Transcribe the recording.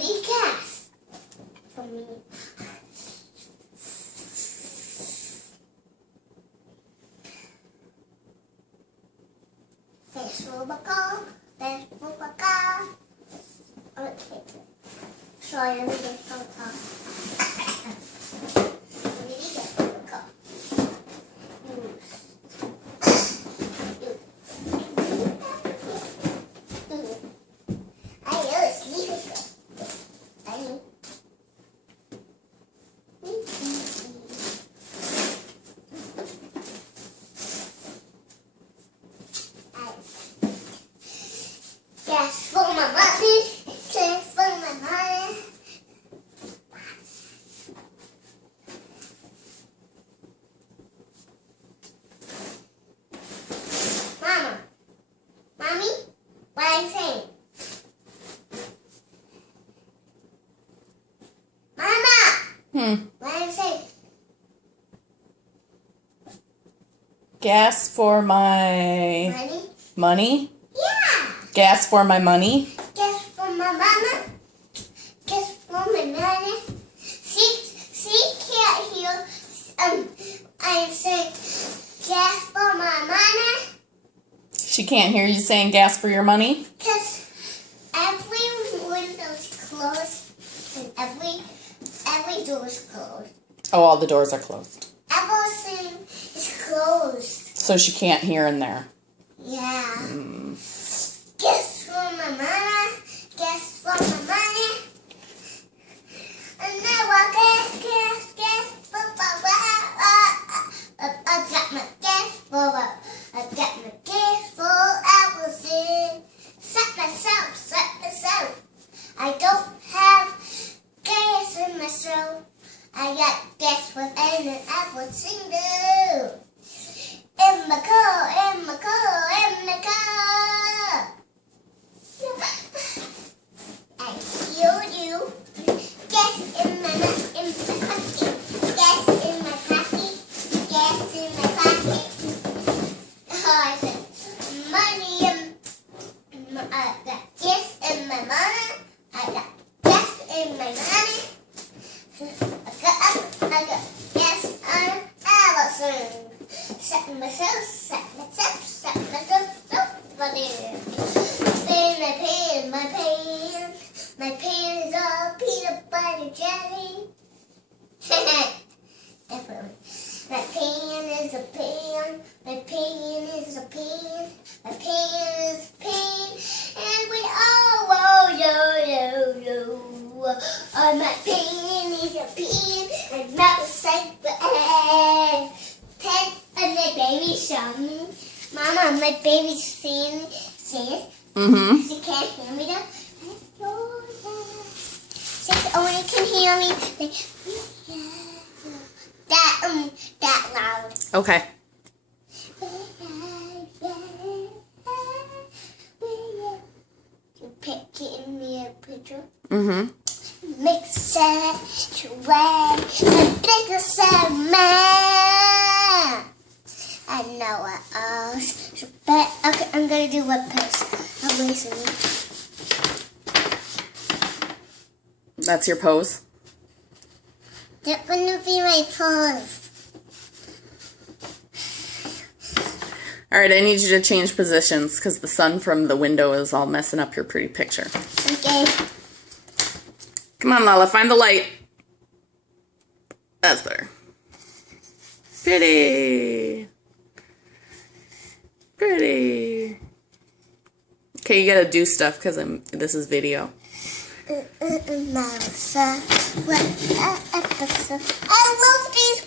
need gas. For me. There's Robocall. There's Robocall. Okay. Sorry, let me get Robocall. Let me get Robocall. I know it's leaving. Gas for my money. Gas for my money. Mama. Mommy? What are you saying? Mama! What are you saying? Gas for my Money? money? Yeah! Gas for my money? Gas for my mama. Gas for my money. She can't hear. I'm saying gas for my money. She can't hear you saying gas for your money? Cause every window's closed and every door's closed. Oh, all the doors are closed. Everything is closed. So she can't hear in there. Yeah. Gas for my money. Gas for my money. And now I gas for my I got my gas for everything. Set myself. I don't have gas in myself. I got gas for everything though. In my car. I hear you. Gas in my pocket. Gas in my pocket. Gas in my pocket. Oh, I said money I got gas in my money. I got gas in my money. I got gas on everything. Set myself for there. My pan is all peanut butter jelly. Definitely. My pan is a pan. My pan is a pan. My pan is a pan. And we all yo. Oh, my pan is a pan. And mouth like the egg. And my baby singing. Mama, my baby's singing. She can't hear me though. She only can hear me. That loud. Okay. You picking me a picture? Mix it away and pick a man. I know what else. But okay, I'm gonna do what pose. I'll wait for me. That's your pose? That's gonna be my pose. Alright, I need you to change positions because the sun from the window is all messing up your pretty picture. Okay. Come on, Lala, find the light. That's better. Pretty. Okay, you gotta do stuff because this is video. What episode? I love these